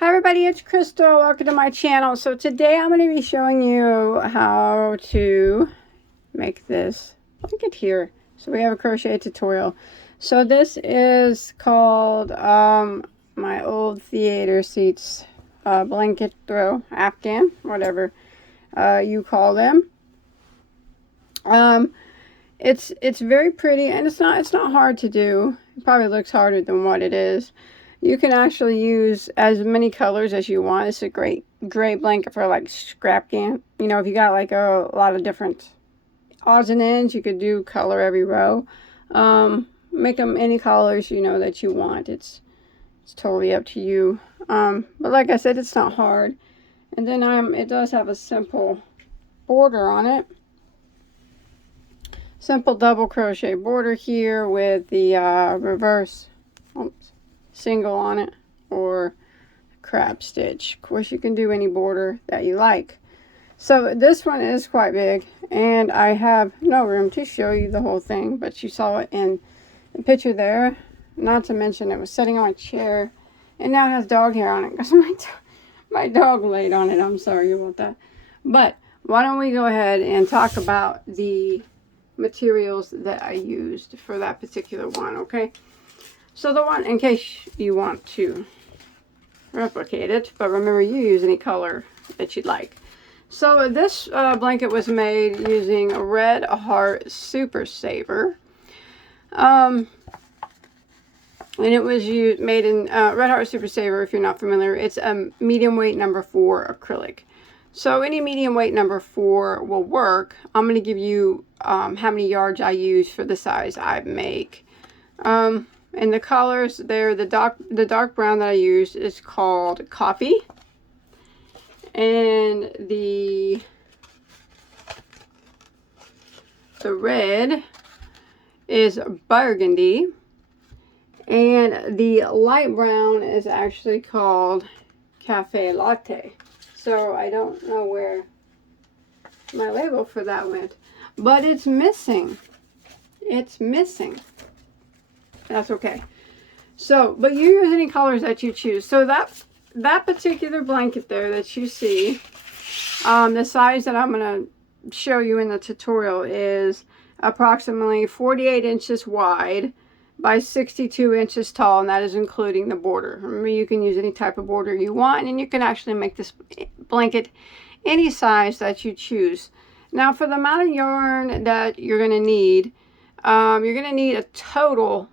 Hi everybody, it's Crystal. Welcome to my channel. So today I'm going to be showing you how to make this blanket here. So we have a crochet tutorial. So this is called my old theater seats blanket throw, Afghan, whatever you call them. It's very pretty, and it's not hard to do. It probably looks harder than what it is. You can actually use as many colors as you want. It's a great blanket for like scrap can. You know, if you got like a lot of different odds and ends, you could do color every row. Make them any colors you know that you want. It's totally up to you. But like I said, it's not hard. And then it does have a simple border on it. Simple double crochet border here with the reverse single on it, or crab stitch. Of course, you can do any border that you like. So this one is quite big, and I have no room to show you the whole thing, but you saw it in the picture there. Not to mention it was sitting on a chair, and now it has dog hair on it because my dog laid on it. I'm sorry about that. But why don't we go ahead and talk about the materials that I used for that particular one, okay? So the one, in case you want to replicate it, but remember, you use any color that you'd like. So this blanket was made using a Red Heart Super Saver. And it was made in Red Heart Super Saver, if you're not familiar. It's a medium weight number 4 acrylic. So any medium weight number 4 will work. I'm going to give you how many yards I use for the size I make. And the colors there, the dark brown that I used is called Coffee, and the red is Burgundy, and the light brown is actually called Cafe Latte. So I don't know where my label for that went, but it's missing. It's missing. That's okay. So, but you use any colors that you choose. So that particular blanket there that you see, the size that I'm going to show you in the tutorial is approximately 48 inches wide by 62 inches tall, and that is including the border. Remember, you can use any type of border you want, and you can actually make this blanket any size that you choose. Now, for the amount of yarn that you're going to need a total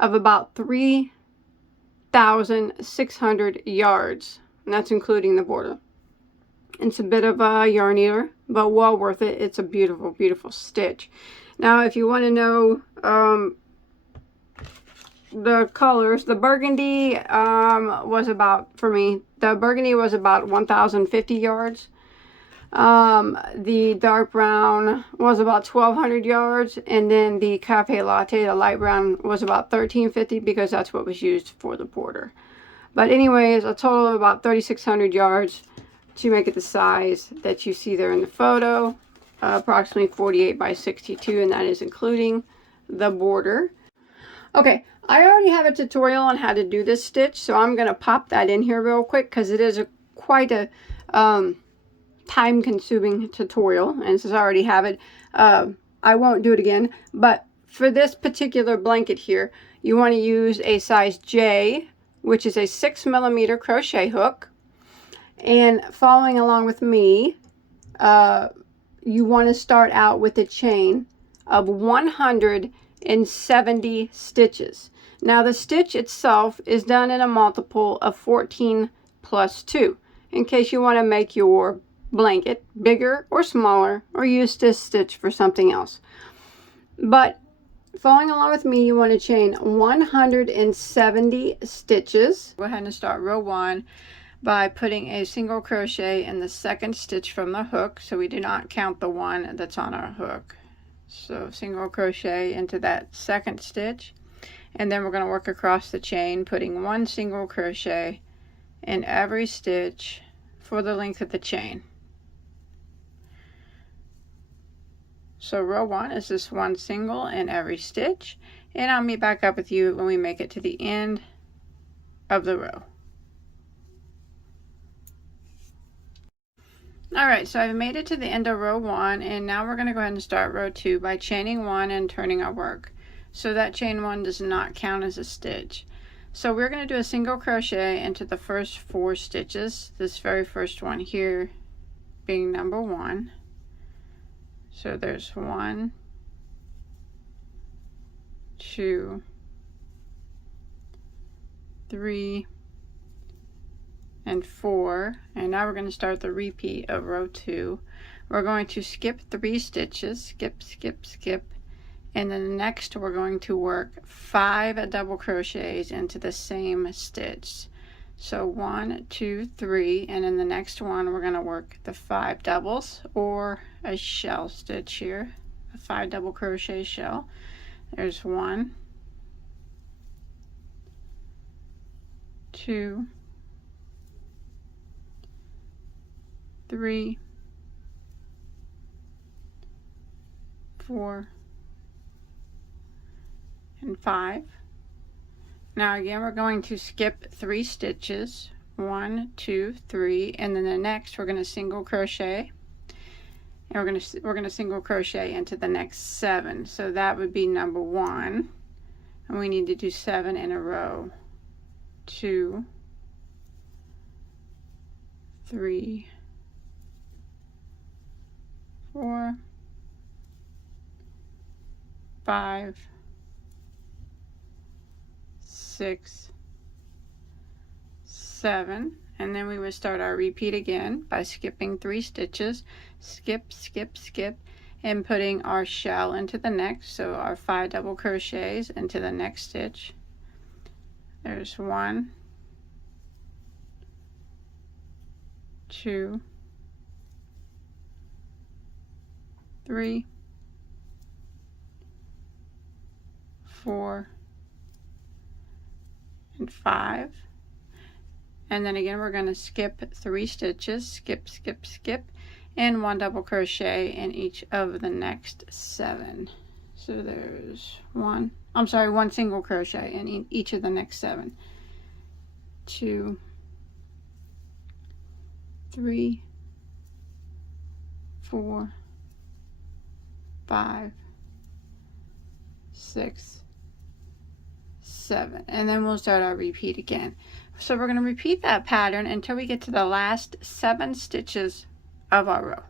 of about 3,600 yards, and that's including the border. It's a bit of a yarn eater, but well worth it. It's a beautiful, beautiful stitch. Now, if you want to know the colors, the burgundy was about, for me, the burgundy was about 1,050 yards. The dark brown was about 1,200 yards, and then the Cafe Latte, the light brown, was about 1,350 because that's what was used for the border. But anyways, a total of about 3,600 yards to make it the size that you see there in the photo, approximately 48 by 62, and that is including the border. Okay, I already have a tutorial on how to do this stitch, so I'm going to pop that in here real quick because it is quite a time-consuming tutorial, and since I already have it, I won't do it again. But for this particular blanket here, you want to use a size J, which is a 6mm crochet hook, and following along with me, you want to start out with a chain of 170 stitches. Now the stitch itself is done in a multiple of 14 plus 2, in case you want to make your blanket bigger or smaller, or use this stitch for something else. But following along with me, you want to chain 170 stitches. Go ahead and start row 1 by putting a single crochet in the second stitch from the hook, so we do not count the one that's on our hook. So single crochet into that second stitch, and then we're going to work across the chain, putting one single crochet in every stitch for the length of the chain. So row 1 is this one single in every stitch, and I'll meet back up with you when we make it to the end of the row. Alright, so I've made it to the end of row 1, and now we're going to go ahead and start row 2 by chaining 1 and turning our work. So that chain 1 does not count as a stitch. So we're going to do a single crochet into the first 4 stitches, this very first one here being number 1. So there's 1, 2, 3, and 4, and now we're going to start the repeat of row 2. We're going to skip 3 stitches, skip, skip, skip, and then the next we're going to work 5 double crochets into the same stitch. So 1, 2, 3, and in the next one we're going to work the 5 doubles, or a shell stitch here, a 5 double crochet shell. There's 1, 2, 3, 4, and 5. Now again, we're going to skip 3 stitches, 1, 2, 3, and then the next we're going to single crochet, and we're going to single crochet into the next 7. So that would be number 1, and we need to do 7 in a row. 2, 3, 4, 5, 6, 7, and then we would start our repeat again by skipping 3 stitches, skip, skip, skip, and putting our shell into the next, so our 5 double crochets into the next stitch. There's 1, 2, 3, 4, and 5, and then again we're going to skip 3 stitches, skip, skip, skip, and 1 double crochet in each of the next 7. So there's 1 single crochet in each of the next 7. 2, 3, 4, 5, 6, 7, and then we'll start our repeat again. So we're going to repeat that pattern until we get to the last 7 stitches of our row.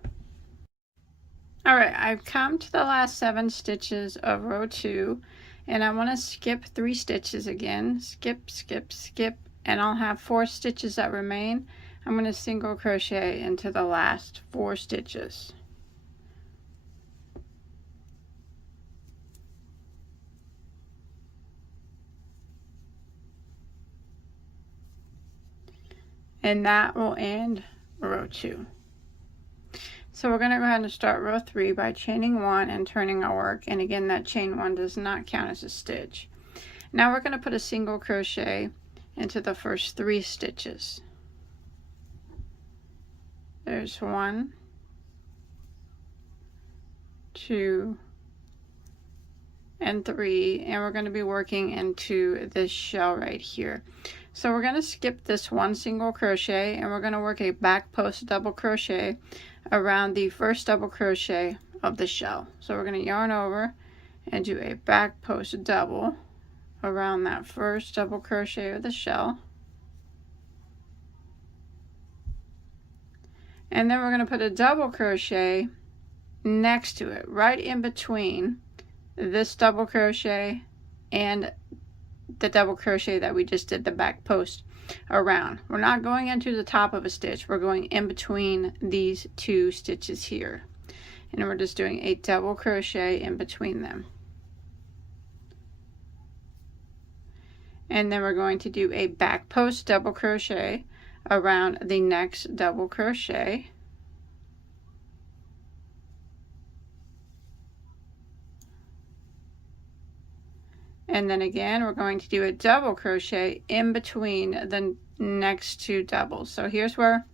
Alright, I've come to the last 7 stitches of row 2, and I want to skip 3 stitches again, skip, skip, skip, and I'll have 4 stitches that remain. I'm going to single crochet into the last 4 stitches. And that will end row 2. So we're going to go ahead and start row 3 by chaining 1 and turning our work, and again that chain 1 does not count as a stitch. Now we're going to put a single crochet into the first 3 stitches. There's 1, 2, and 3, and we're going to be working into this shell right here. So we're going to skip this 1 single crochet, and we're going to work a back post double crochet around the first double crochet of the shell. So we're going to yarn over and do a back post double around that first double crochet of the shell, and then we're going to put a double crochet next to it, right in between this double crochet and the double crochet that we just did the back post around. We're not going into the top of a stitch, we're going in between these 2 stitches here, and we're just doing a double crochet in between them. And then we're going to do a back post double crochet around the next double crochet, and then again we're going to do a double crochet in between the next 2 doubles. So here's where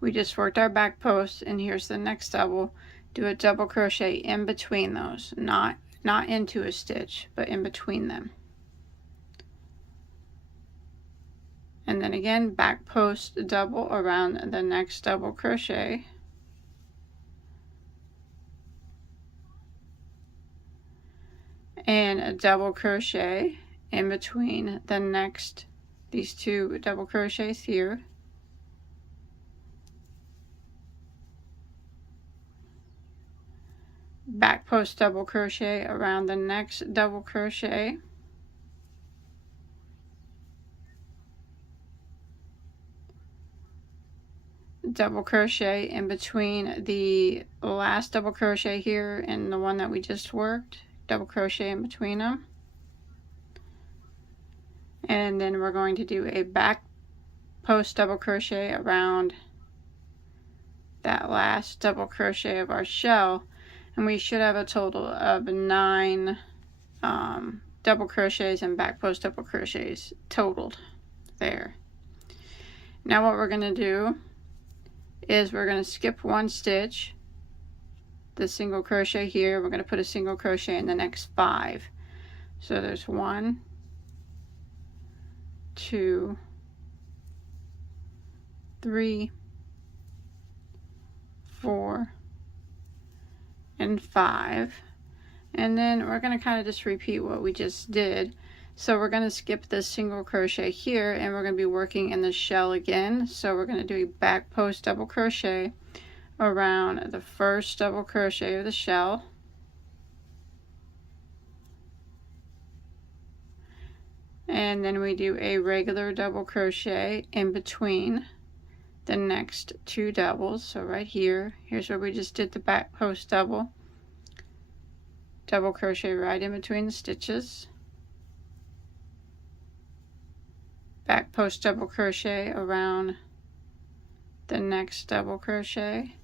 we just worked our back post, and here's the next double. Do a double crochet in between those, not into a stitch, but in between them. and then again back post double around the next double crochet, and a double crochet in between the next, these two double crochets here, back post double crochet around the next double crochet, double crochet in between the last double crochet here and the one that we just worked, double crochet in between them, and then we're going to do a back post double crochet around that last double crochet of our shell, and we should have a total of 9 double crochets and back post double crochets totaled there. Now what we're going to do is we're going to skip 1 stitch, the single crochet here, we're going to put a single crochet in the next 5. So there's 1, 2, 3, 4, and 5, and then we're going to kind of just repeat what we just did. So we're going to skip this single crochet here, and we're going to be working in the shell again. So we're going to do a back post double crochet around the first double crochet of the shell, and then we do a regular double crochet in between the next 2 doubles. So right here, here's where we just did the back post double crochet right in between the stitches, back post double crochet around the next double crochet,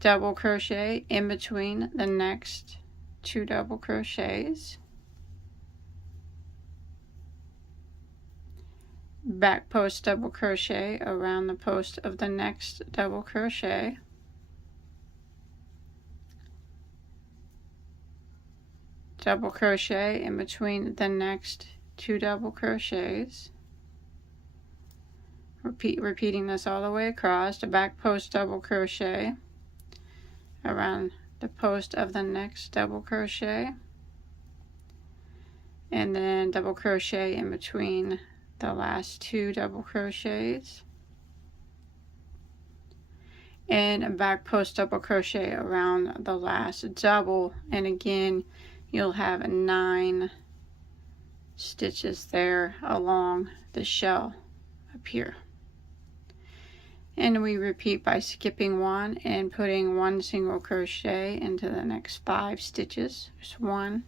double crochet in between the next 2 double crochets, back post double crochet around the post of the next double crochet, double crochet in between the next 2 double crochets, repeating this all the way across, a back post double crochet around the post of the next double crochet, and then double crochet in between the last 2 double crochets, and a back post double crochet around the last double, and again you'll have 9 stitches there along the shell up here. And we repeat by skipping 1 and putting 1 single crochet into the next 5 stitches. There's 1,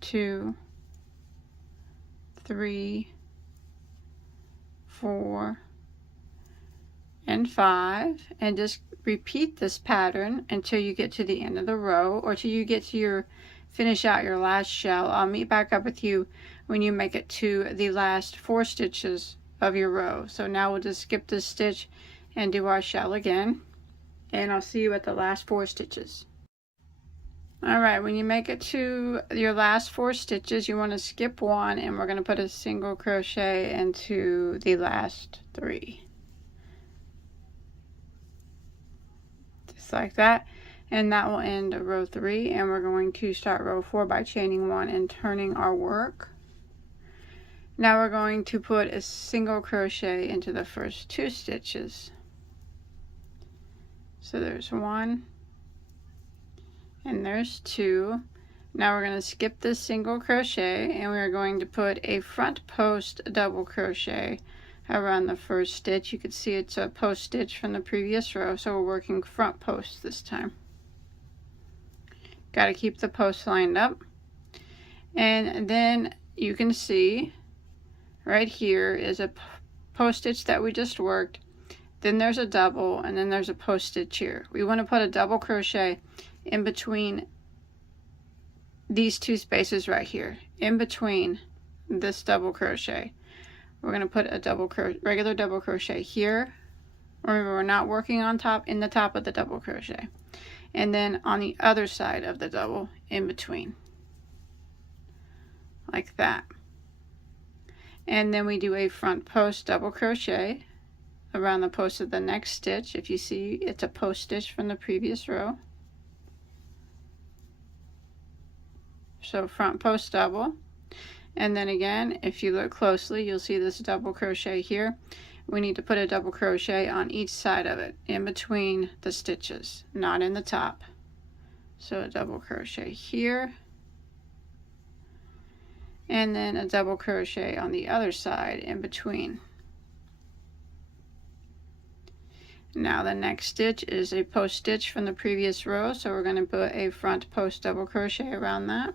2, 3, 4, and 5, and just repeat this pattern until you get to the end of the row, or till you get to your finish out your last shell. I'll meet back up with you when you make it to the last 4 stitches of your row. So now we'll just skip this stitch and do our shell again, and I'll see you at the last 4 stitches. Alright, when you make it to your last 4 stitches, you want to skip 1, and we're going to put a single crochet into the last 3. Just like that, and that will end row 3, and we're going to start row 4 by chaining 1 and turning our work. Now we're going to put a single crochet into the first 2 stitches. So there's 1 and there's 2. Now we're going to skip this single crochet, and we're going to put a front post double crochet around the first stitch. You can see it's a post stitch from the previous row, so we're working front post this time. Got to keep the post lined up, and then you can see right here is a post stitch that we just worked, then there's a double, and then there's a post stitch here. We want to put a double crochet in between these 2 spaces right here, in between this double crochet. We're going to put a regular double crochet here. Remember, we're not working on top, in the top of the double crochet, and then on the other side of the double in between. like that. And then we do a front post double crochet around the post of the next stitch. If you see, it's a post stitch from the previous row. So front post double, and then again, if you look closely, you'll see this double crochet here. We need to put a double crochet on each side of it, in between the stitches, not in the top. So a double crochet here, and then a double crochet on the other side in between. Now the next stitch is a post stitch from the previous row, so we're going to put a front post double crochet around that.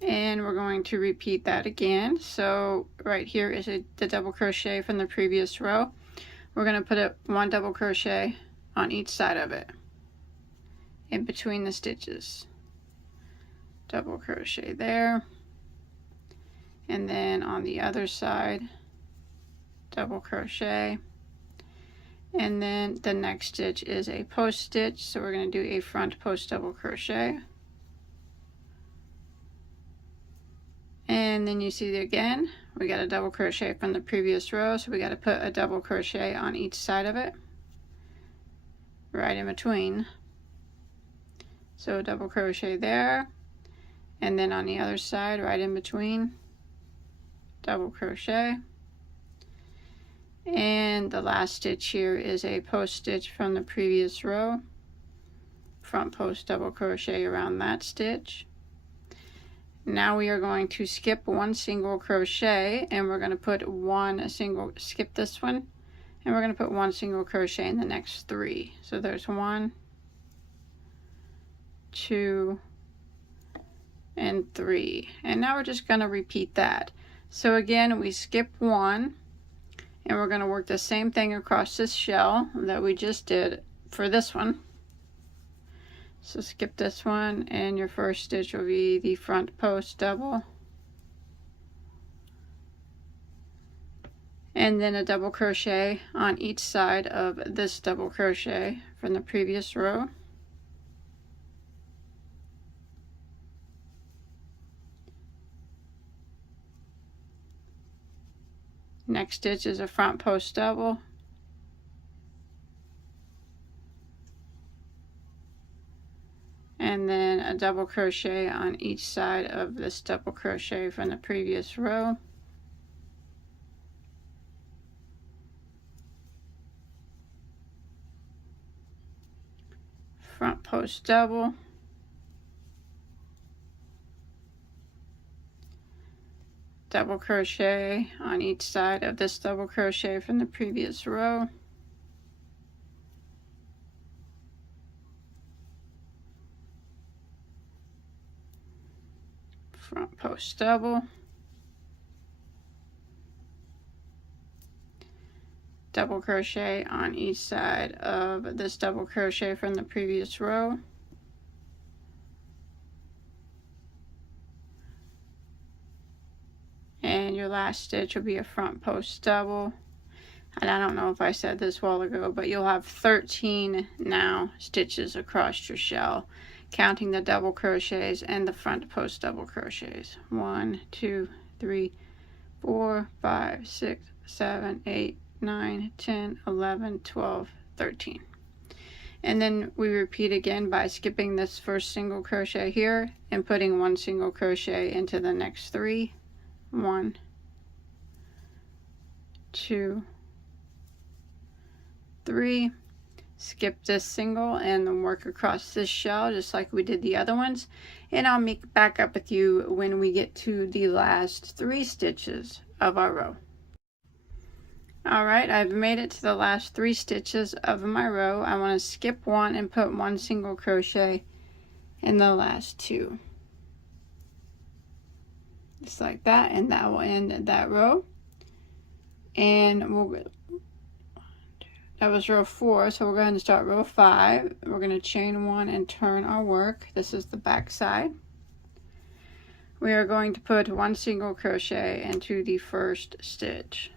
And we're going to repeat that again. So right here is the double crochet from the previous row. We're going to put one double crochet on each side of it, in between the stitches. Double crochet there, and then on the other side, double crochet, and then the next stitch is a post stitch, so we're going to do a front post double crochet. And then you see again, we got a double crochet from the previous row, so we got to put a double crochet on each side of it, right in between. So a double crochet there, and then on the other side, right in between, double crochet. And the last stitch here is a post stitch from the previous row, front post double crochet around that stitch. Now we are going to skip one single crochet, and we're going to put skip this one, and we're going to put one single crochet in the next three. So there's 1, 2, and 3. And now we're just going to repeat that. So again, we skip one, and we're going to work the same thing across this shell that we just did for this one. So skip this one, and your first stitch will be the front post double, and then a double crochet on each side of this double crochet from the previous row. Next stitch is a front post double, and then a double crochet on each side of this double crochet from the previous row. Front post double, double crochet on each side of this double crochet from the previous row. Front post double, double crochet on each side of this double crochet from the previous row, and your last stitch will be a front post double. And I don't know if I said this a while ago, but you'll have 13 now stitches across your shell, counting the double crochets and the front post double crochets. 1, 2, 3, 4, 5, 6, 7, 8, 9, 10, 11, 12, 13. And then we repeat again by skipping this first single crochet here and putting one single crochet into the next three. 1, 2, 3. Skip this single and then work across this shell just like we did the other ones, and I'll make back up with you when we get to the last 3 stitches of our row. Alright, I've made it to the last 3 stitches of my row. I want to skip one and put one single crochet in the last 2. Just like that, and that will end that row. And that was row 4, so we're going to start row 5. We're going to chain 1 and turn our work. This is the back side. We are going to put one single crochet into the first stitch,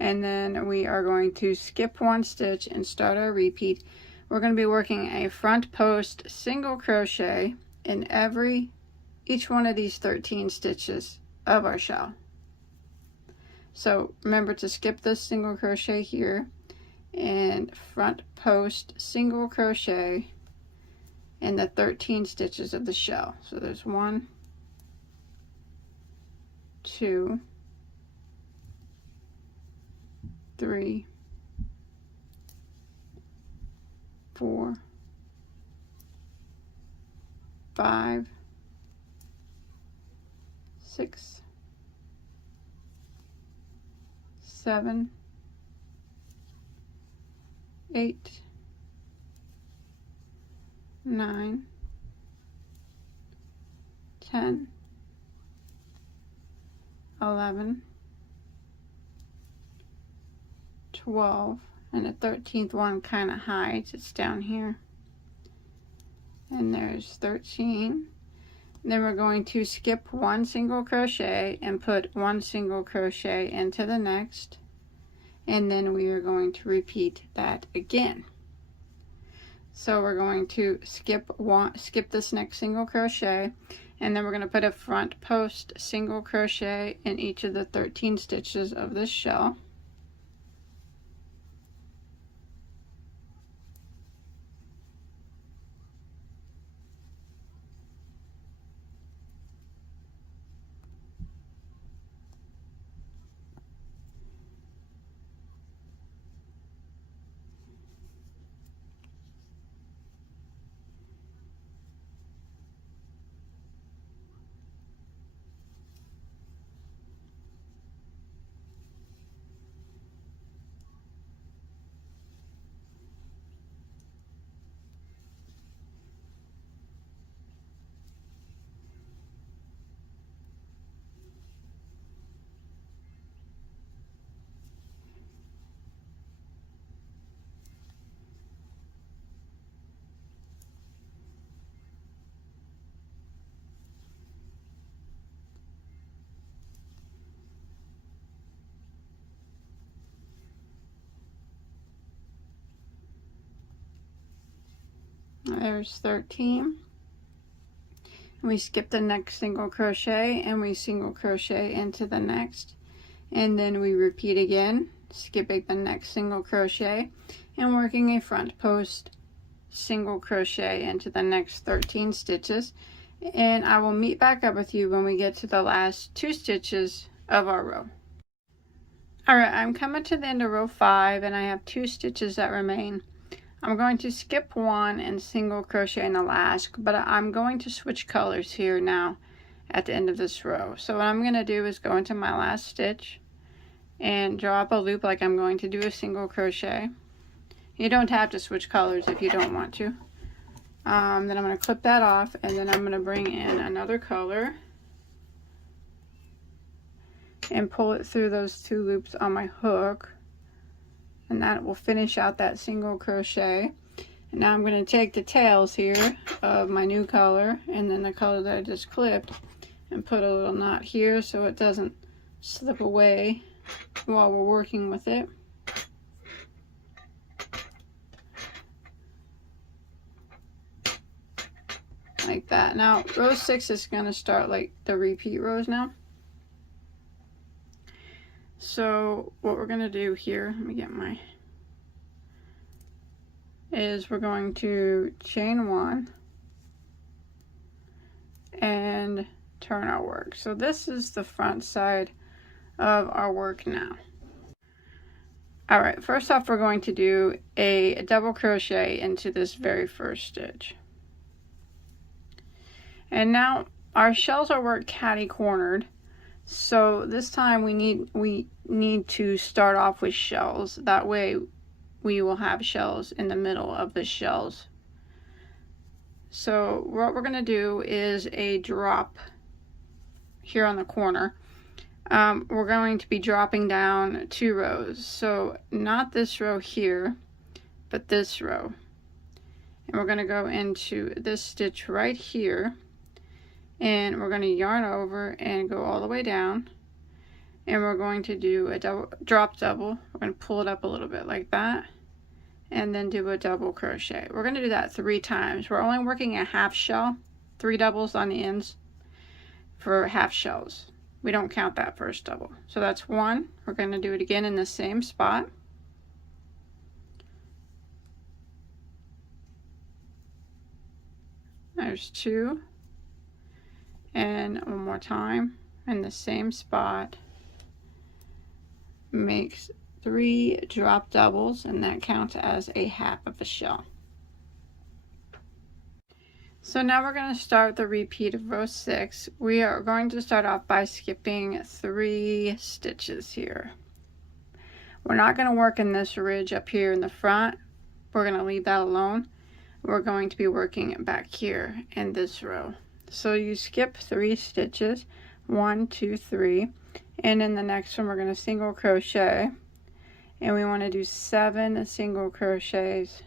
and then we are going to skip one stitch and start our repeat. we're going to be working a front post single crochet in each one of these 13 stitches of our shell. So remember to skip this single crochet here and front post single crochet in the 13 stitches of the shell. So there's 1, 2, 3, 4, 5, 6, 7, 8, 9, 10, 11, 12, and the 13th one kind of hides. It's down here. And there's 13. Then we're going to skip 1 single crochet and put 1 single crochet into the next. And then we are going to repeat that again. So we're going to skip this next single crochet, and then we're going to put a front post single crochet in each of the 13 stitches of this shell. There's 13. We skip the next single crochet and we single crochet into the next, and then we repeat again, skipping the next single crochet and working a front post single crochet into the next 13 stitches. And I will meet back up with you when we get to the last 2 stitches of our row. Alright, I'm coming to the end of row 5 and I have 2 stitches that remain. I'm going to skip 1 and single crochet in the last, but I'm going to switch colors here now at the end of this row. So what I'm going to do is go into my last stitch and draw up a loop like I'm going to do a single crochet. You don't have to switch colors if you don't want to. Then I'm going to clip that off, and then I'm going to bring in another color and pull it through those 2 loops on my hook. And that will finish out that single crochet. And now I'm going to take the tails here of my new color and then the color that I just clipped and put a little knot here so it doesn't slip away while we're working with it. Like that. Now row 6 is going to start like the repeat rows now. So what we're going to do here, let me get my, is we're going to chain 1 and turn our work. So this is the front side of our work now. Alright, first off we're going to do a double crochet into this very first stitch. And now our shells are worked catty cornered. So this time we need to start off with shells. That way we will have shells in the middle of the shells. So what we're going to do is a drop here on the corner. We're going to be dropping down 2 rows. So not this row here, but this row. And we're going to go into this stitch right here. And we're going to yarn over and go all the way down, and we're going to do a drop double. We're going to pull it up a little bit like that, and then do a double crochet. We're going to do that 3 times. We're only working a half shell, 3 doubles on the ends for half shells. We don't count that first double. So that's 1. We're going to do it again in the same spot. There's 2. And one more time in the same spot. Makes 3 drop doubles, and that counts as a half of a shell. So now we're going to start the repeat of row 6. We are going to start off by skipping 3 stitches here. We're not going to work in this ridge up here in the front. We're going to leave that alone. We're going to be working back here in this row. So you skip 3 stitches, 1, 2, 3, and in the next one we're going to single crochet, and we want to do 7 single crochets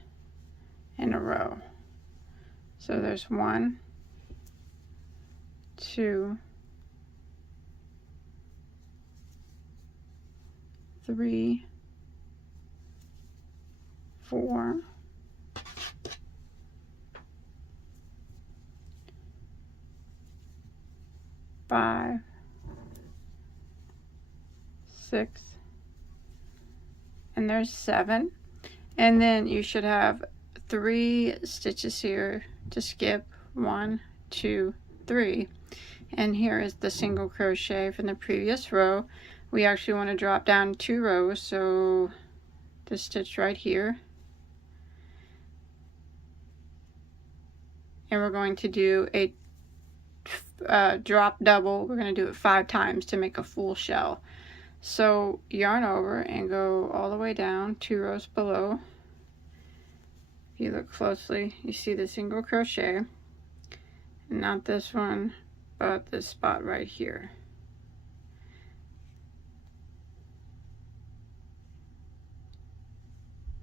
in a row. So there's 1, 2, 3, 4, 5, 6, and there's 7. And then you should have 3 stitches here to skip. 1, 2, 3. And here is the single crochet from the previous row. We actually want to drop down 2 rows, so this stitch right here, and we're going to do a drop double. We're going to do it 5 times to make a full shell. So yarn over and go all the way down 2 rows below. If you look closely, you see the single crochet, not this one, but this spot right here.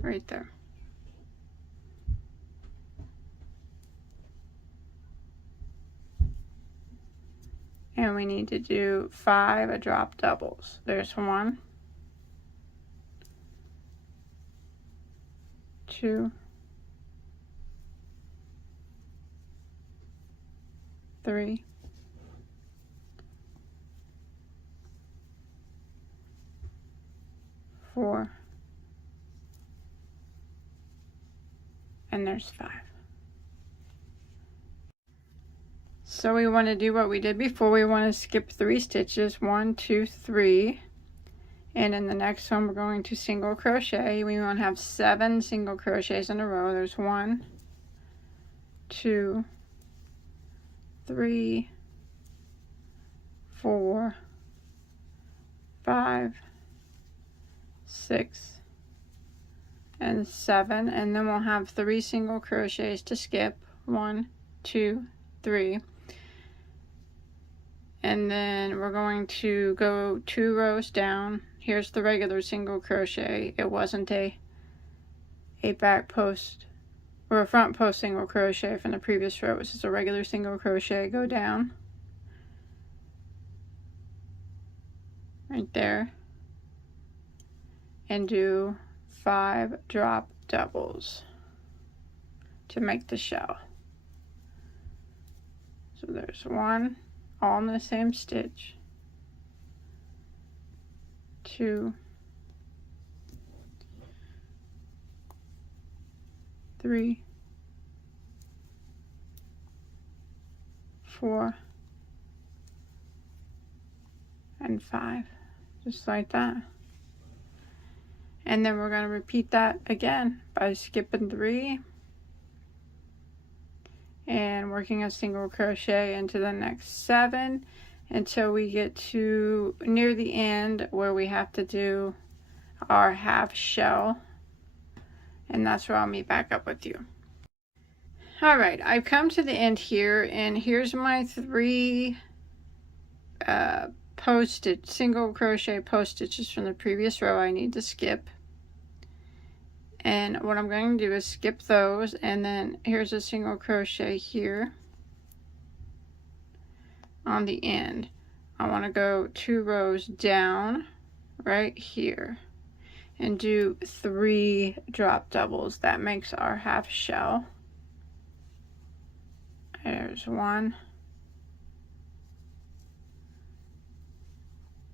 Right there. And we need to do 5 drop doubles. There's 1, 2, 3, 4, and there's 5. So we want to do what we did before. We want to skip 3 stitches, 1, 2, 3, and in the next one we're going to single crochet. We want to have 7 single crochets in a row. There's 1, 2, 3, 4, 5, 6, and 7, and then we'll have 3 single crochets to skip. 1, 2, 3. And then we're going to go 2 rows down. Here's the regular single crochet. It wasn't a back post or a front post single crochet from the previous row. This is a regular single crochet. Go down right there and do 5 drop doubles to make the shell. So there's 1, all in the same stitch, 2, 3, 4, and 5, just like that. And then we're going to repeat that again by skipping 3 and working a single crochet into the next 7 until we get to near the end where we have to do our half shell, and that's where I'll meet back up with you. Alright, I've come to the end here, and here's my 3 single crochet post stitches from the previous row I need to skip. And what I'm going to do is skip those, and then here's a single crochet here on the end. I want to go 2 rows down right here, and do 3 drop doubles. That makes our half shell. There's 1,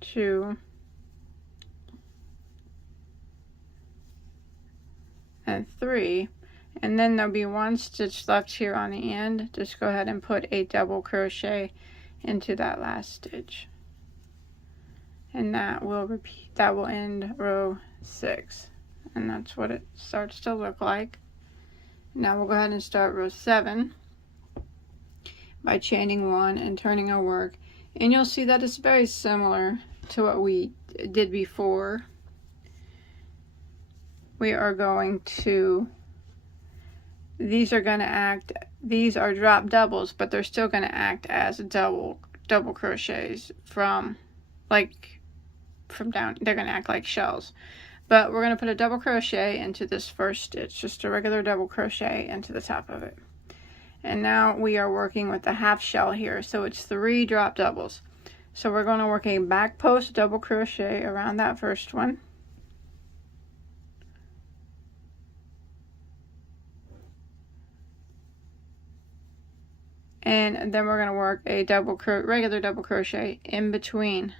2, and 3. And then there'll be 1 stitch left here on the end. Just go ahead and put a double crochet into that last stitch. And that will repeat, that will end row 6. And that's what it starts to look like. Now we'll go ahead and start row 7 by chaining 1 and turning our work. And you'll see that it's very similar to what we did before. We are going to, these are drop doubles, but they're still going to act as double crochets from down. They're going to act like shells. But we're going to put a double crochet into this first stitch, just a regular double crochet into the top of it. And now we are working with the half shell here, so it's 3 drop doubles. So we're going to work a back post double crochet around that first one. And then we're going to work a regular double crochet in between.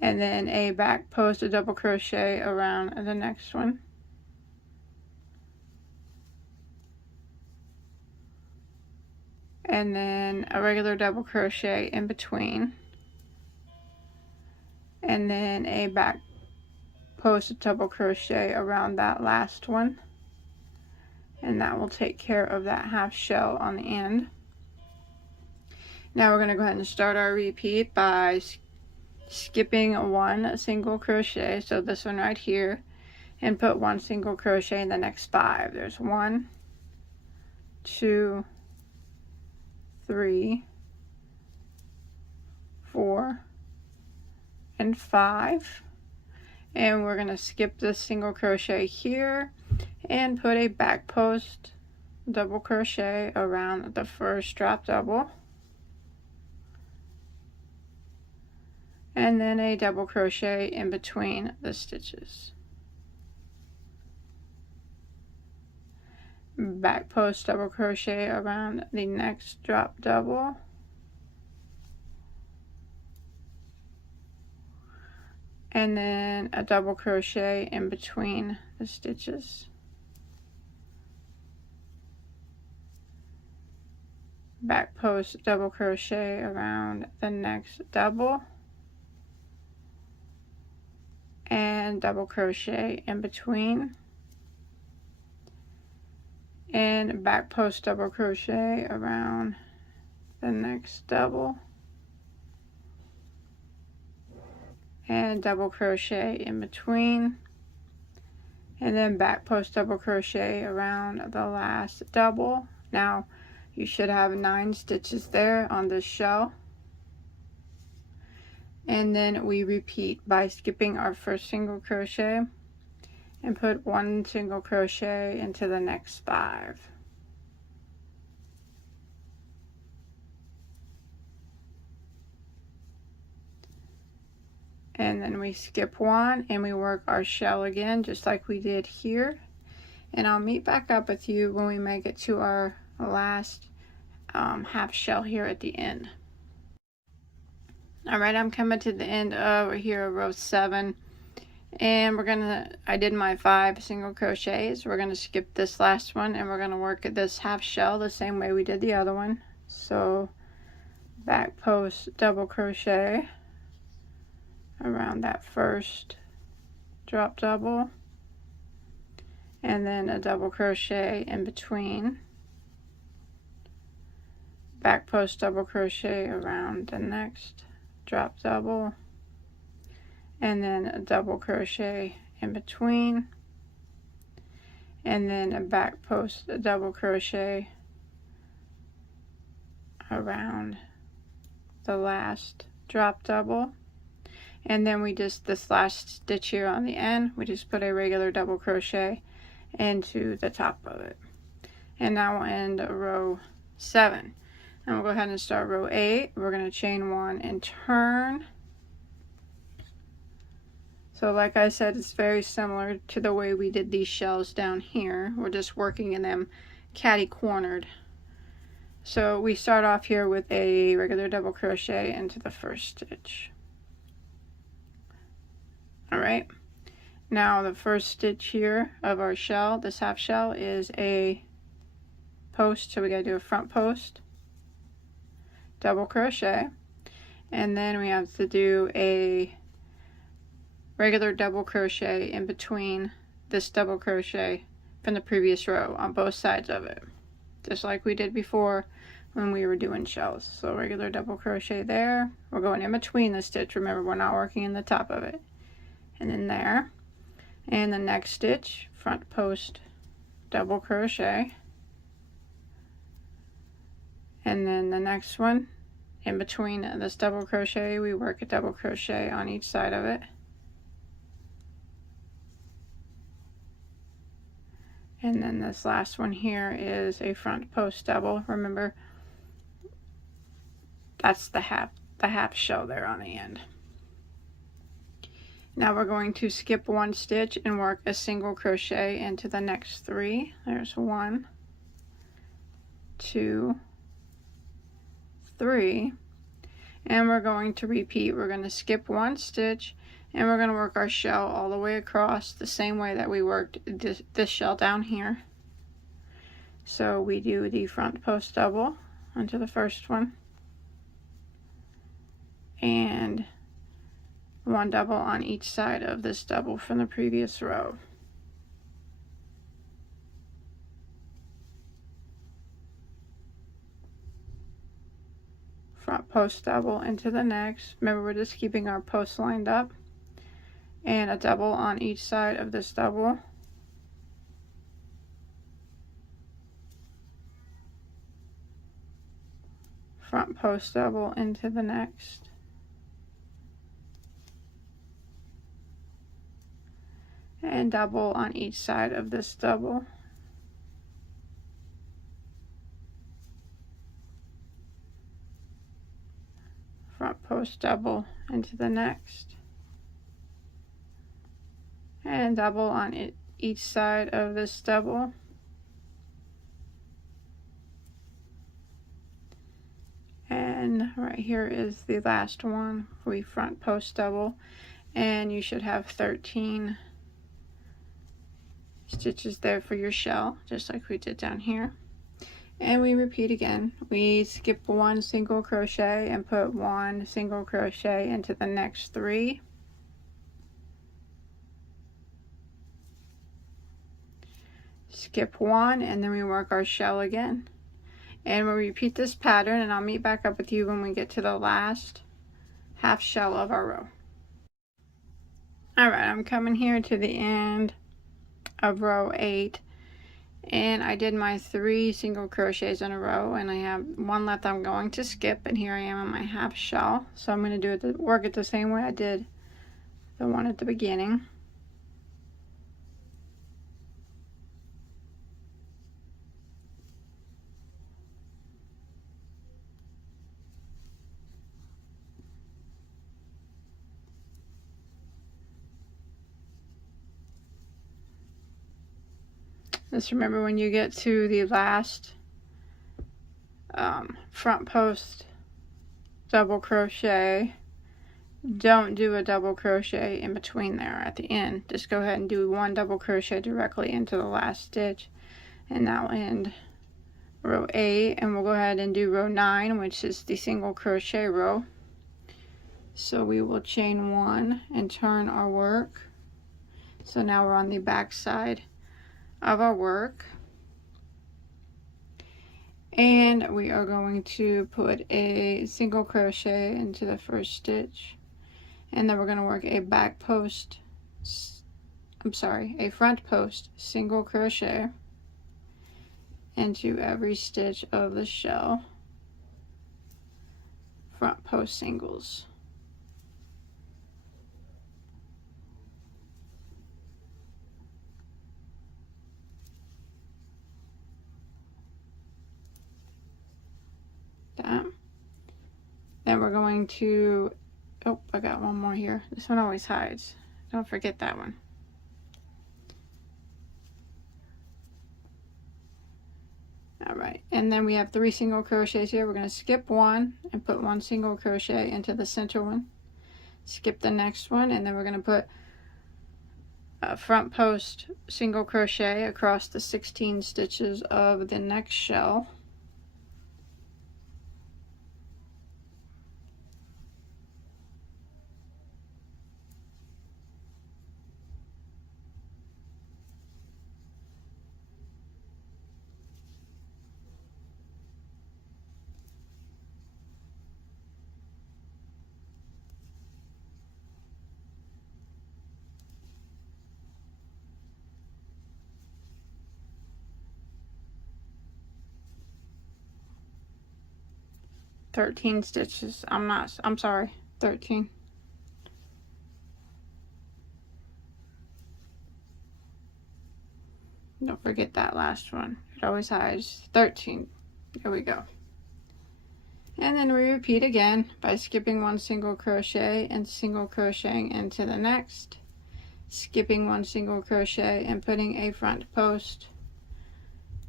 And then a back post, a double crochet around the next one. And then a regular double crochet in between. And then a back post, a double crochet around that last one. And that will take care of that half shell on the end. Now we're going to go ahead and start our repeat by skipping 1 single crochet, so this one right here, and put 1 single crochet in the next 5. There's 1, 2, 3, 4, and 5. And we're going to skip this single crochet here and put a back post double crochet around the first drop double, and then a double crochet in between the stitches. Back post double crochet around the next drop double, and then a double crochet in between the stitches. Back post double crochet around the next double, and double crochet in between, and back post double crochet around the next double, and double crochet in between, and then back post double crochet around the last double. Now you should have 9 stitches there on this shell. And then we repeat by skipping our first single crochet and put 1 single crochet into the next 5. And then we skip 1 and we work our shell again just like we did here. And I'll meet back up with you when we make it to our last half shell here at the end. Alright, I'm coming to the end of here row 7, and I did my 5 single crochets. We're gonna skip this last one and we're gonna work at this half shell the same way we did the other one. So back post double crochet around that first drop double, and then a double crochet in between, back post double crochet around the next drop double, and then a double crochet in between, and then a back post a double crochet around the last drop double, and then we just, this last stitch here on the end, we just put a regular double crochet into the top of it. And now we'll end row 7. And we'll go ahead and start row 8. We're going to chain 1 and turn So like I said, it's very similar to the way we did these shells down here. We're just working in them catty-cornered. So we start off here with a regular double crochet into the first stitch. Alright, now the first stitch here of our shell, this half shell, is a post, so we gotta do a front post, double crochet, and then we have to do a regular double crochet in between this double crochet from the previous row on both sides of it, just like we did before when we were doing shells. So regular double crochet there, we're going in between the stitch, remember we're not working in the top of it, and then there, and the next stitch, front post double crochet, and then the next one in between this double crochet we work a double crochet on each side of it. And then this last one here is a front post double. Remember, that's the half shell there on the end. Now we're going to skip one stitch and work a single crochet into the next three. There's 1, 2, 3, and we're going to repeat. We're going to skip one stitch and we're going to work our shell all the way across the same way that we worked this shell down here. So we do the front post double onto the first one and one double on each side of this double from the previous row. Front post double into the next. Remember, we're just keeping our posts lined up, and a double on each side of this double. Front post double into the next. And double on each side of this double. Front post double into the next. And double on each side of this double. And right here is the last one. We front post double, and you should have 13 stitches there for your shell, just like we did down here. And we repeat again. We skip one single crochet and put one single crochet into the next three. Skip one, and then we work our shell again. And we'll repeat this pattern, and I'll meet back up with you when we get to the last half shell of our row. Alright, I'm coming here to the end of row 8, and I did my 3 single crochets in a row, and I have one left I'm going to skip, and here I am on my half shell. So I'm going to do it, work it the same way I did the one at the beginning. Just remember, when you get to the last front post double crochet, don't do a double crochet in between there at the end. Just go ahead and do one double crochet directly into the last stitch, and that will end row 8. And we'll go ahead and do row 9, which is the single crochet row. So we will chain 1 and turn our work. So now we're on the back side of our work, and we are going to put a single crochet into the first stitch, and then we're going to work a a front post single crochet into every stitch of the shell. Front post singles. That. Then we're going to, oh, I got one more here. This one always hides. Don't forget that one. All right, and then we have 3 single crochets here. We're going to skip one and put 1 single crochet into the center one. Skip the next one, and then we're going to put a front post single crochet across the 16 stitches of the next shell. "13 stitches." I'm sorry, 13. Don't forget that last one. It always hides. 13. There we go. And then we repeat again by skipping 1 single crochet and single crocheting into the next, skipping 1 single crochet and putting a front post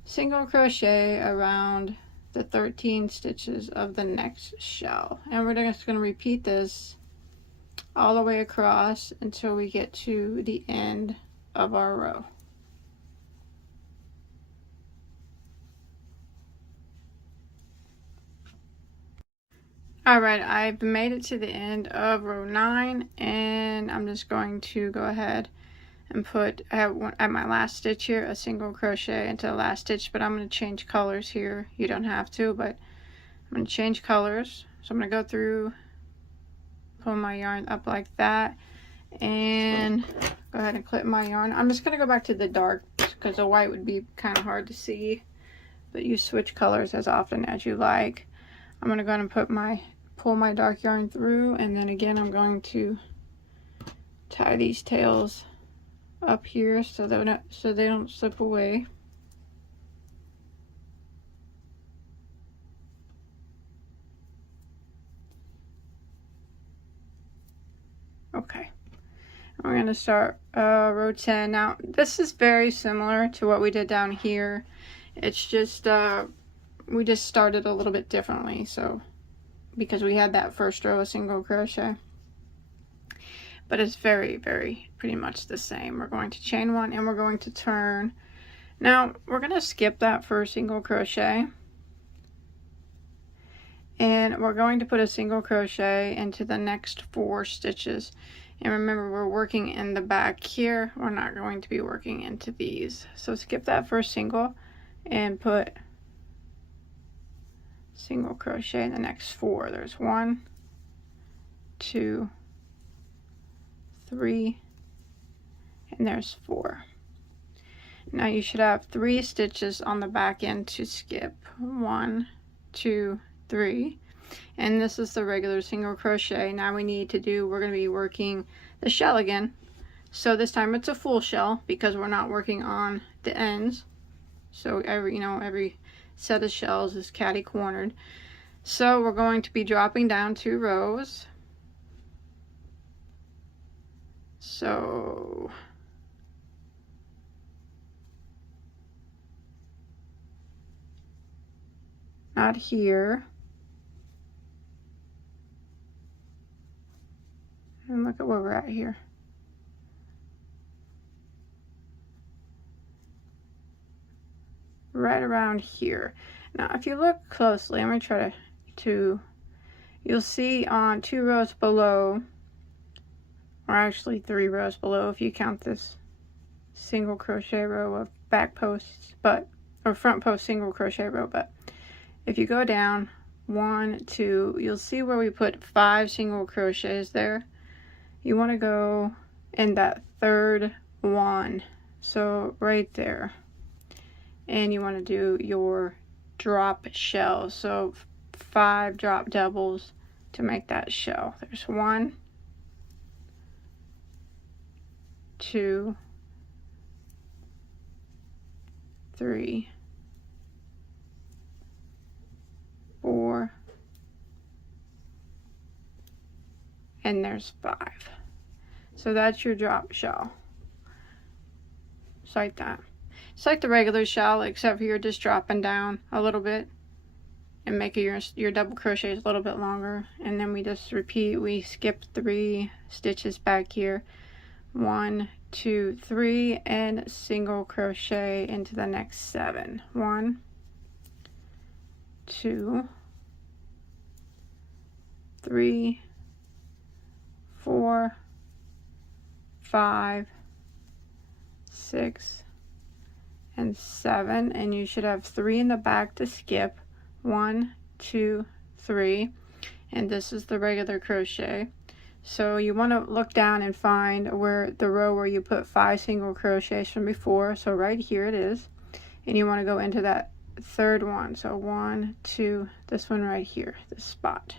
single crochet around the 13 stitches of the next shell. And we're just going to repeat this all the way across until we get to the end of our row. Alright, I've made it to the end of row 9, and I'm just going to go ahead and put at my last stitch here a single crochet into the last stitch, but I'm going to change colors here. You don't have to, but I'm going to change colors. So I'm going to go through, pull my yarn up like that, and go ahead and clip my yarn. I'm just going to go back to the dark because the white would be kind of hard to see, but you switch colors as often as you like. I'm going to go ahead and pull my dark yarn through, and then again I'm going to tie these tails up here so they don't slip away. Okay, we're going to start row 10. Now this is very similar to what we did down here. It's just we just started a little bit differently, so because we had that first row of single crochet, but it's very pretty much the same. We're going to chain 1 and we're going to turn. Now we're going to skip that first single crochet, and we're going to put a single crochet into the next 4 stitches. And remember, we're working in the back here. We're not going to be working into these. So skip that first single and put single crochet in the next 4. There's 1, 2, 3, and there's 4. Now you should have 3 stitches on the back end to skip. 1, 2, 3, and this is the regular single crochet. Now we're going to be working the shell again. So this time it's a full shell because we're not working on the ends. So every set of shells is catty cornered. So we're going to be dropping down 2 rows. So not here. And look at where we're at here. Right around here. Now if you look closely, I'm going to try to you'll see on 2 rows below, or actually 3 rows below if you count this single crochet row of back posts, or front post single crochet row, but if you go down 1, 2, you'll see where we put 5 single crochets there. You want to go in that 3rd one, so right there, and you want to do your drop shell, so 5 drop doubles to make that shell. There's 1, 2, 3, 4, and there's 5. So that's your drop shell. Just like that. It's like the regular shell, except for you're just dropping down a little bit and making your double crochets a little bit longer. And then we just repeat. We skip 3 stitches back here. 1, 2, 3, and single crochet into the next 7. 1, 2, 3, 4, 5, 6, and 7, and you should have 3 in the back to skip. 1, 2, 3, and this is the regular crochet. So you want to look down and find where the row where you put 5 single crochets from before. So right here it is, and you want to go into that third one. So 1, 2, this one right here, this spot,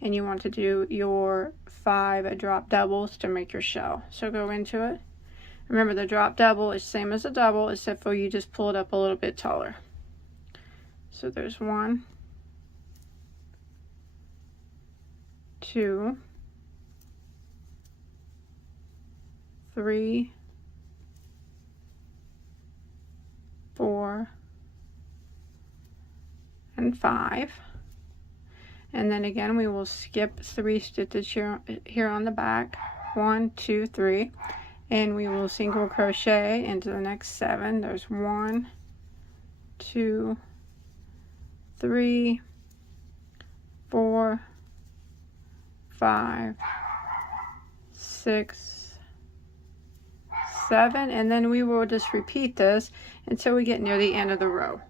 and you want to do your 5 drop doubles to make your shell. So go into it. Remember, the drop double is same as a double, except for you just pull it up a little bit taller. So there's 1, 2, 3, 4, and 5. And then again, we will skip 3 stitches here on the back. 1, 2, 3. And we will single crochet into the next 7. There's 1, 2, 3, 4, 5, 6, 7, and then we will just repeat this until we get near the end of the row.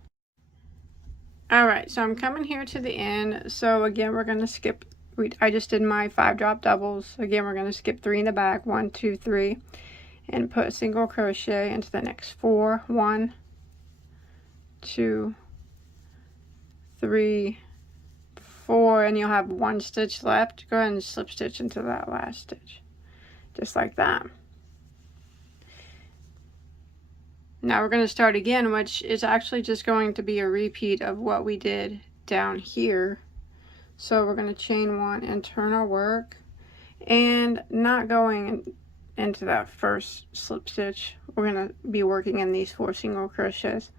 Alright, so I'm coming here to the end. So again, we're going to skip, I just did my 5 drop doubles. Again, we're going to skip 3 in the back, 1, 2, 3, and put a single crochet into the next 4. 1, 2, 3, 4, and you'll have 1 stitch left. Go ahead and slip stitch into that last stitch, just like that. Now we're going to start again, which is actually just going to be a repeat of what we did down here. So we're going to chain 1 and turn our work, and not going into that first slip stitch. We're going to be working in these 4 single crochets.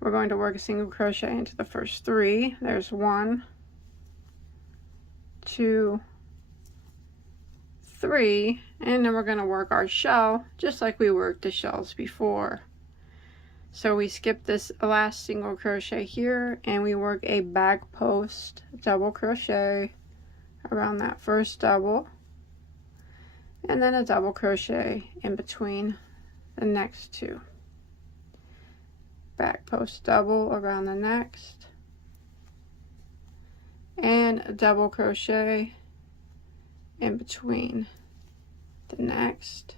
We're going to work a single crochet into the first 3. There's 1, 2, 3, and then we're going to work our shell just like we worked the shells before. So we skip this last single crochet here, and we work a back post double crochet around that first double, and then a double crochet in between the next 2. Back post double around the next, and a double crochet in between the next.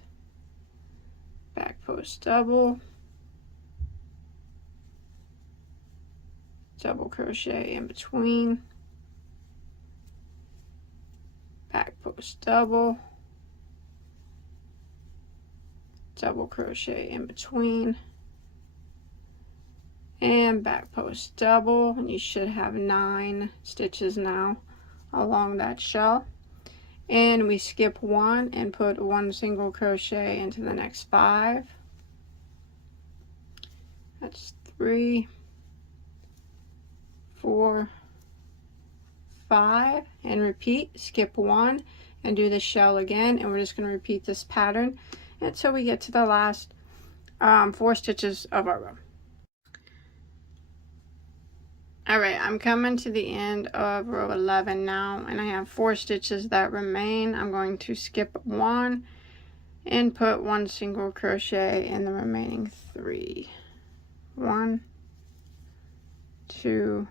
Back post double, double crochet in between, back post double, double crochet in between, and back post double, and you should have 9 stitches now along that shell. And we skip 1 and put 1 single crochet into the next 5. That's 3, 4, 5, and repeat. Skip 1 and do the shell again, and we're just going to repeat this pattern until we get to the last 4 stitches of our row. Alright, I'm coming to the end of row 11 now, and I have 4 stitches that remain. I'm going to skip 1 and put 1 single crochet in the remaining 3. 1, 2,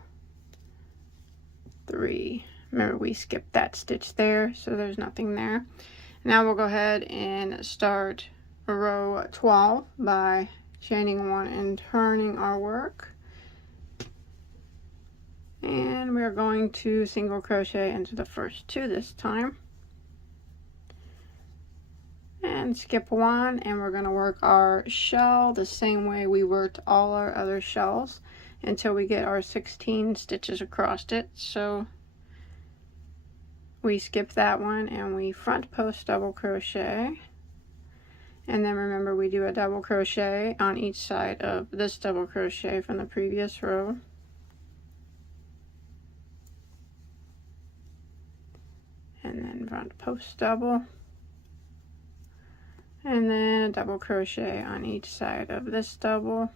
3. Remember, we skipped that stitch there, so there's nothing there. Now we'll go ahead and start row 12 by chaining 1 and turning our work. And we're going to single crochet into the first 2 this time, and skip 1, and we're going to work our shell the same way we worked all our other shells until we get our 16 stitches across it. So we skip that one and we front post double crochet. And then remember, we do a double crochet on each side of this double crochet from the previous row. And then front post double. And then a double crochet on each side of this double.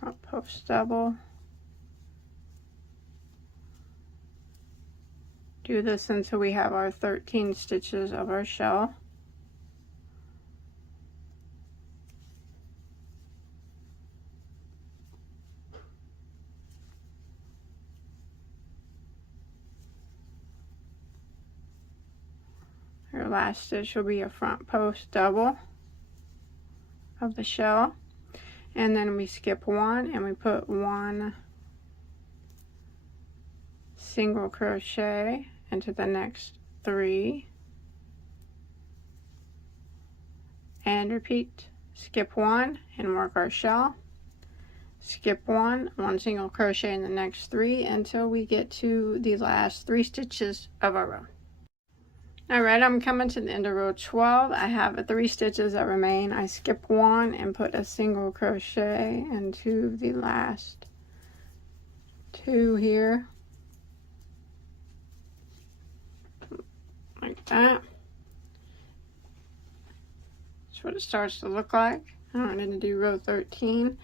Front post double. Do this until we have our 13 stitches of our shell. Your last stitch will be a front post double of the shell, and then we skip one and we put one single crochet into the next 3 and repeat. Skip one and work our shell, skip one single crochet in the next 3 until we get to the last 3 stitches of our row. Alright, I'm coming to the end of row 12. I have 3 stitches that remain. I skip one and put a single crochet into the last 2 here, like that. That's what it starts to look like. I'm going to do row 13.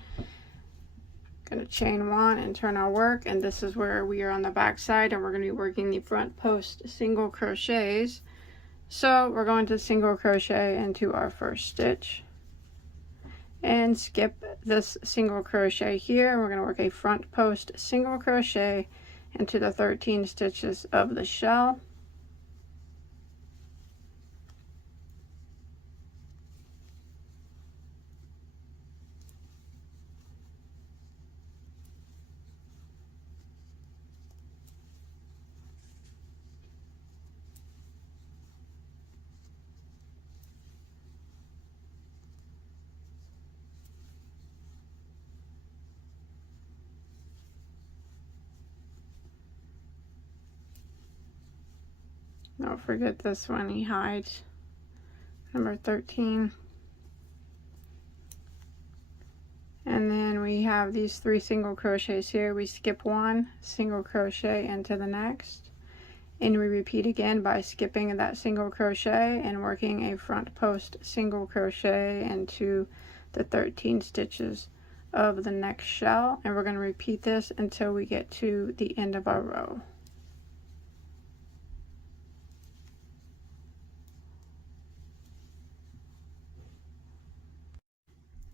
Going to chain 1 and turn our work, and this is where we are on the back side, and we're going to be working the front post single crochets. So we're going to single crochet into our first stitch and skip this single crochet here. We're going to work a front post single crochet into the 13 stitches of the shell. Don't forget this one, he hides. Number 13. And then we have these 3 single crochets here. We skip one single crochet into the next, and we repeat again by skipping that single crochet and working a front post single crochet into the 13 stitches of the next shell, and we're going to repeat this until we get to the end of our row.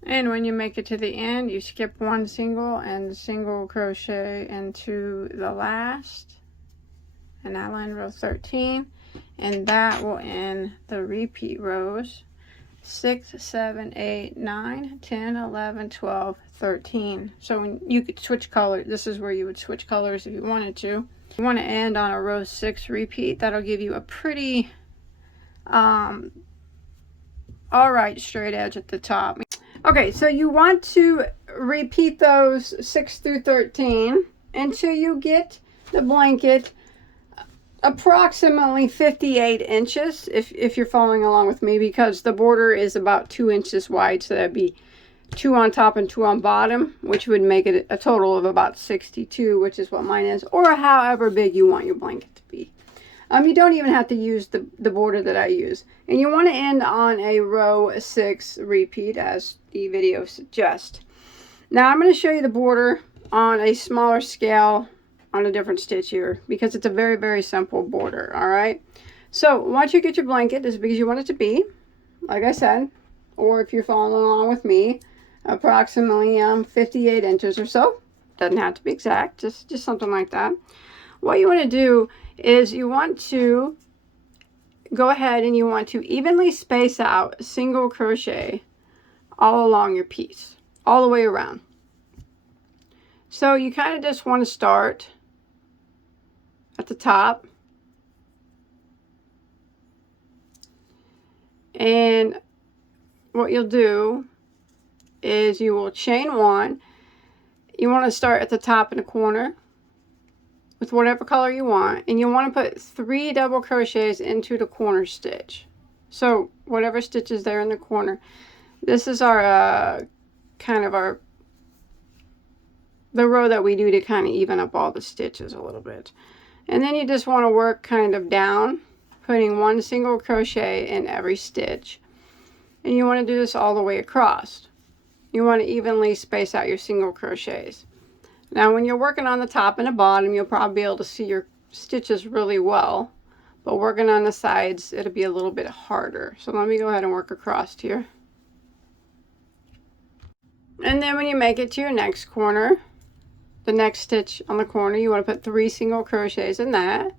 And when you make it to the end, you skip one single and single crochet into the last, and that'll end row 13, and that will end the repeat rows 6, 7, 8, 9, 10, 11, 12, 13. So when you could switch color, this is where you would switch colors if you wanted to. If you want to end on a row 6 repeat, that'll give you a pretty alright straight edge at the top. Okay, so you want to repeat those 6 through 13 until you get the blanket approximately 58 inches if you're following along with me, because the border is about 2 inches wide, so that'd be 2 on top and 2 on bottom, which would make it a total of about 62, which is what mine is, or however big you want your blanket to be. You don't even have to use the border that I use. And you want to end on a row 6 repeat, as the video suggests. Now I'm going to show you the border on a smaller scale on a different stitch here, because it's a very, very simple border. Alright, so once you get your blanket as big as you want it to be, like I said, or if you're following along with me, approximately 58 inches or so. Doesn't have to be exact, just something like that. What you want to do is you want to go ahead and you want to evenly space out single crochet all along your piece, all the way around. So you kind of just want to start at the top, and what you'll do is you will chain 1. You want to start at the top in the corner, with whatever color you want, and you want to put 3 double crochets into the corner stitch. So whatever stitch is there in the corner. This is our kind of the row that we do to kind of even up all the stitches a little bit. And then you just want to work kind of down, putting 1 single crochet in every stitch. And you want to do this all the way across. You want to evenly space out your single crochets. Now when you're working on the top and the bottom, you'll probably be able to see your stitches really well. But working on the sides, it'll be a little bit harder. So let me go ahead and work across here. And then when you make it to your next corner, the next stitch on the corner, you want to put 3 single crochets in that.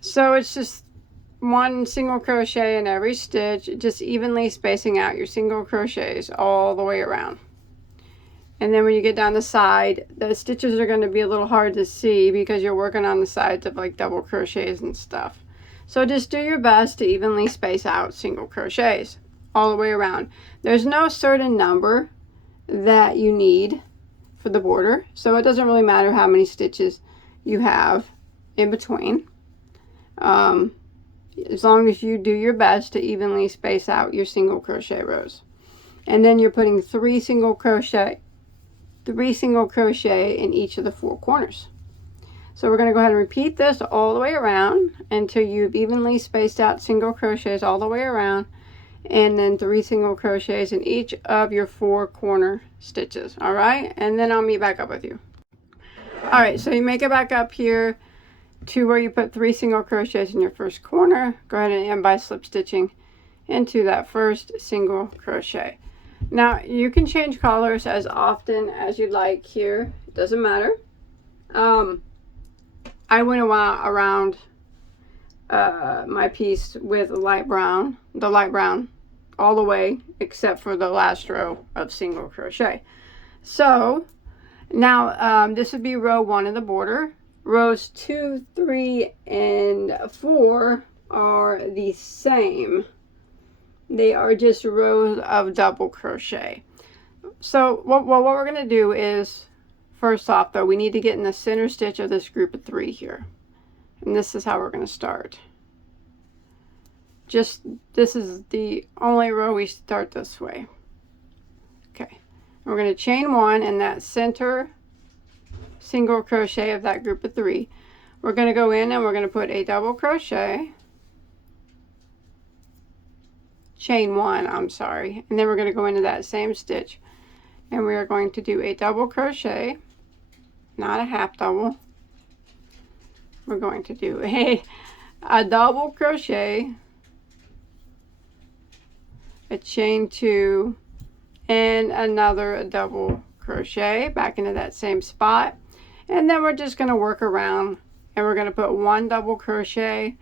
So it's just 1 single crochet in every stitch, just evenly spacing out your single crochets all the way around. And then when you get down the side, the stitches are going to be a little hard to see because you're working on the sides of like double crochets and stuff. So just do your best to evenly space out single crochets all the way around. There's no certain number that you need for the border, so it doesn't really matter how many stitches you have in between, as long as you do your best to evenly space out your single crochet rows. And then you're putting 3 single crochet in each of the 4 corners. So we're going to go ahead and repeat this all the way around until you've evenly spaced out single crochets all the way around, and then 3 single crochets in each of your 4 corner stitches. All right, and then I'll meet back up with you. All right, so you make it back up here to where you put 3 single crochets in your first corner. Go ahead and end by slip stitching into that first single crochet. Now you can change colors as often as you'd like here, it doesn't matter. I went around my piece with the light brown all the way except for the last row of single crochet. So now this would be row 1 of the border. Rows 2, 3, and 4 are the same. They are just rows of double crochet. So what we're going to do is, first off though, we need to get in the center stitch of this group of 3 here. And this is how we're going to start. This is the only row we start this way. Okay. We're going to chain 1 in that center single crochet of that group of 3. We're going to go in and we're going to put a double crochet, chain 1, I'm sorry, and then we're going to go into that same stitch and we are going to do a double crochet, not a half double. We're going to do a double crochet, a chain 2, and another double crochet back into that same spot. And then we're just going to work around and we're going to put 1 double crochet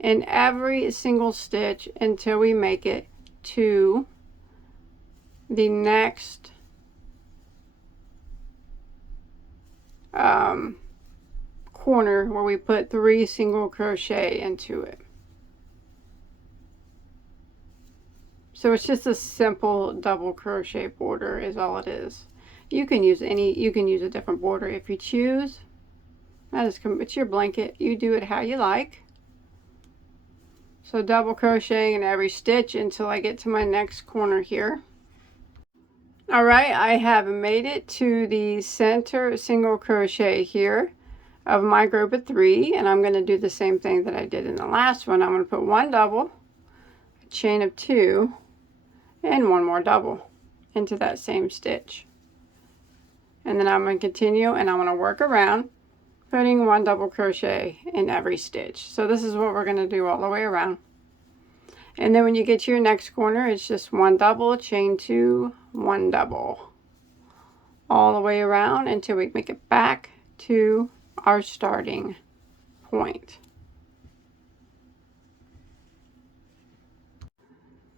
in every single stitch until we make it to the next corner where we put 3 single crochet into it. So it's just a simple double crochet border is all it is. You can use a different border if you choose. It's your blanket. You do it how you like. So double crocheting in every stitch until I get to my next corner here. All right, I have made it to the center single crochet here of my group of 3, and I'm going to do the same thing that I did in the last one. I'm going to put 1 double, a chain of 2, and 1 more double into that same stitch. And then I'm going to continue and I'm going to work around putting 1 double crochet in every stitch. So this is what we're going to do all the way around. And then when you get to your next corner, it's just 1 double, chain 2, 1 double, all the way around until we make it back to our starting point.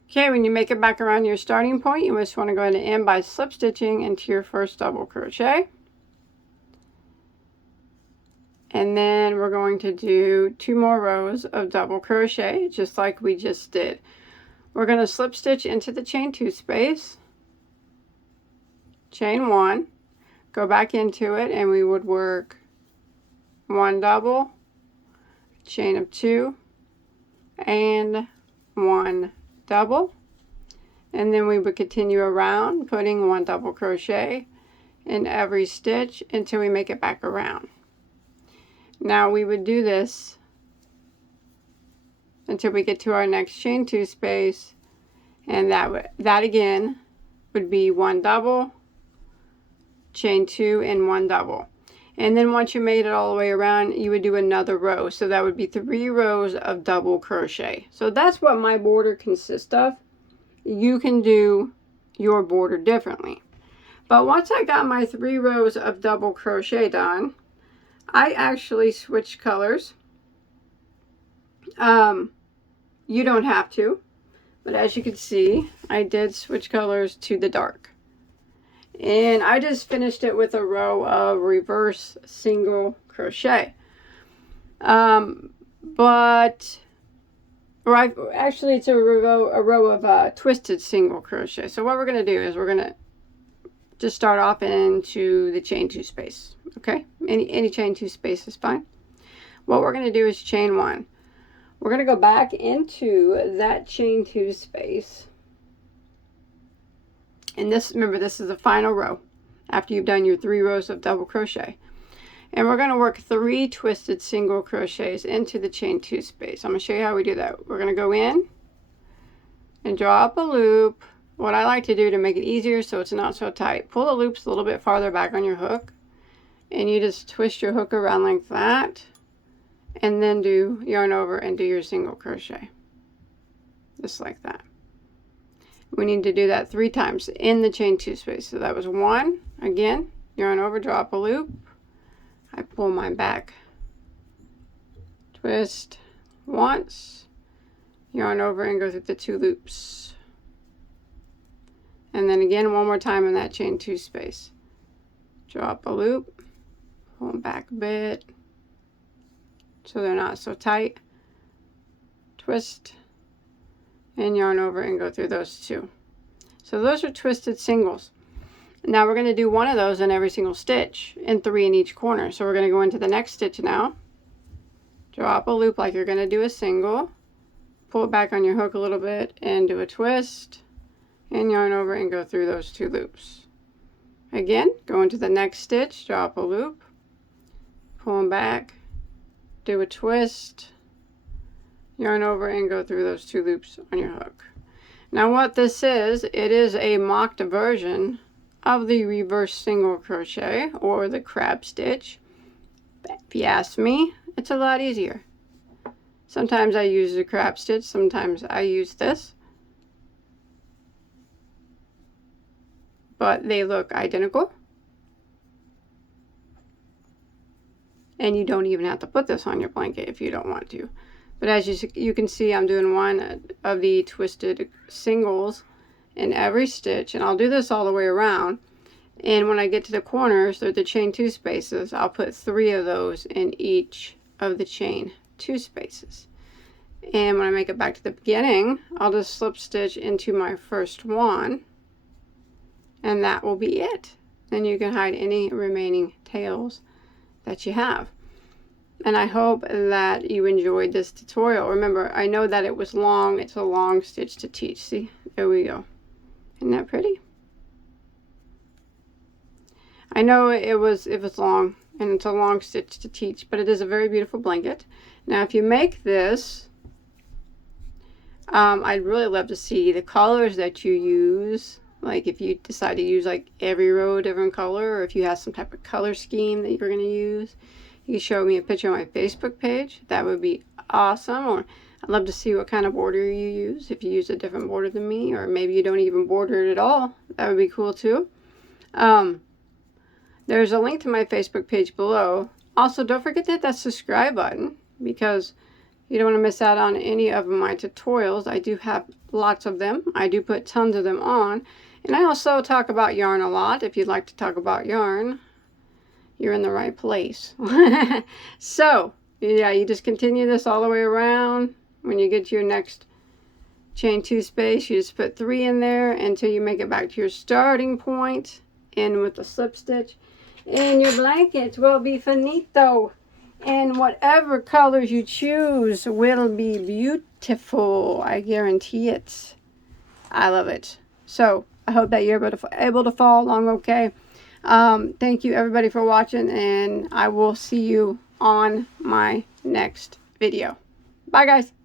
Okay, when you make it back around your starting point, you just want to go ahead and end by slip stitching into your first double crochet. And then we're going to do 2 more rows of double crochet, just like we just did. We're going to slip stitch into the chain 2 space, chain 1, go back into it, and we would work 1 double, chain of 2, and 1 double. And then we would continue around, putting 1 double crochet in every stitch until we make it back around. Now we would do this until we get to our next chain 2 space, and that again would be 1 double, chain 2, and 1 double. And then once you made it all the way around, you would do another row. So that would be 3 rows of double crochet. So that's what my border consists of. You can do your border differently. But once I got my 3 rows of double crochet done, I actually switched colors. You don't have to, but as you can see, I did switch colors to the dark. And I just finished it with a row of reverse single crochet. Actually it's a row of twisted single crochet. So what we're going to do is we're going to just start off into the chain 2 space. Okay, any chain 2 space is fine. What we're going to do is chain 1. We're going to go back into that chain 2 space. And this, remember, this is the final row after you've done your 3 rows of double crochet. And we're going to work 3 twisted single crochets into the chain 2 space. I'm going to show you how we do that. We're going to go in and draw up a loop. What I like to do to make it easier so it's not so tight, pull the loops a little bit farther back on your hook, and you just twist your hook around like that, and then do yarn over and do your single crochet just like that. We need to do that 3 times in the chain 2 space. So that was 1, again, yarn over, draw up a loop, I pull mine back, twist once, yarn over and go through the 2 loops, and then again one more time in that chain 2 space, draw up a loop, pull them back a bit so they're not so tight, twist, and yarn over and go through those 2. So those are twisted singles. Now we're going to do one of those in every single stitch and 3 in each corner. So we're going to go into the next stitch now, draw up a loop like you're going to do a single, pull it back on your hook a little bit and do a twist, and yarn over and go through those 2 loops. Again, go into the next stitch, draw up a loop, pull them back, do a twist, yarn over and go through those 2 loops on your hook. Now what this is, it is a mocked version of the reverse single crochet or the crab stitch. If you ask me, it's a lot easier. Sometimes I use the crab stitch, sometimes I use this, but they look identical. And you don't even have to put this on your blanket if you don't want to. But as you can see, I'm doing one of the twisted singles in every stitch, and I'll do this all the way around. And when I get to the corners, or the chain 2 spaces, I'll put 3 of those in each of the chain 2 spaces. And when I make it back to the beginning, I'll just slip stitch into my first one, and that will be it. Then you can hide any remaining tails that you have. And I hope that you enjoyed this tutorial. Remember, I know that it was long. It's a long stitch to teach. See, there we go. Isn't that pretty? I know it was long, and it's a long stitch to teach, but it is a very beautiful blanket. Now, if you make this, I'd really love to see the colors that you use. Like if you decide to use like every row a different color, or if you have some type of color scheme that you're going to use, you can show me a picture on my Facebook page. That would be awesome. Or I'd love to see what kind of border you use. If you use a different border than me, or maybe you don't even border it at all, that would be cool too. There's a link to my Facebook page below. Also, don't forget to hit that subscribe button, because you don't want to miss out on any of my tutorials. I do have lots of them. I do put tons of them on. And I also talk about yarn a lot. If you'd like to talk about yarn, you're in the right place. So, yeah, you just continue this all the way around. When you get to your next chain 2 space, you just put 3 in there until you make it back to your starting point. And with the slip stitch, and your blanket will be finito. And whatever colors you choose will be beautiful. I guarantee it. I love it. So I hope that you're able to follow along okay. Thank you everybody for watching, and I will see you on my next video. Bye guys.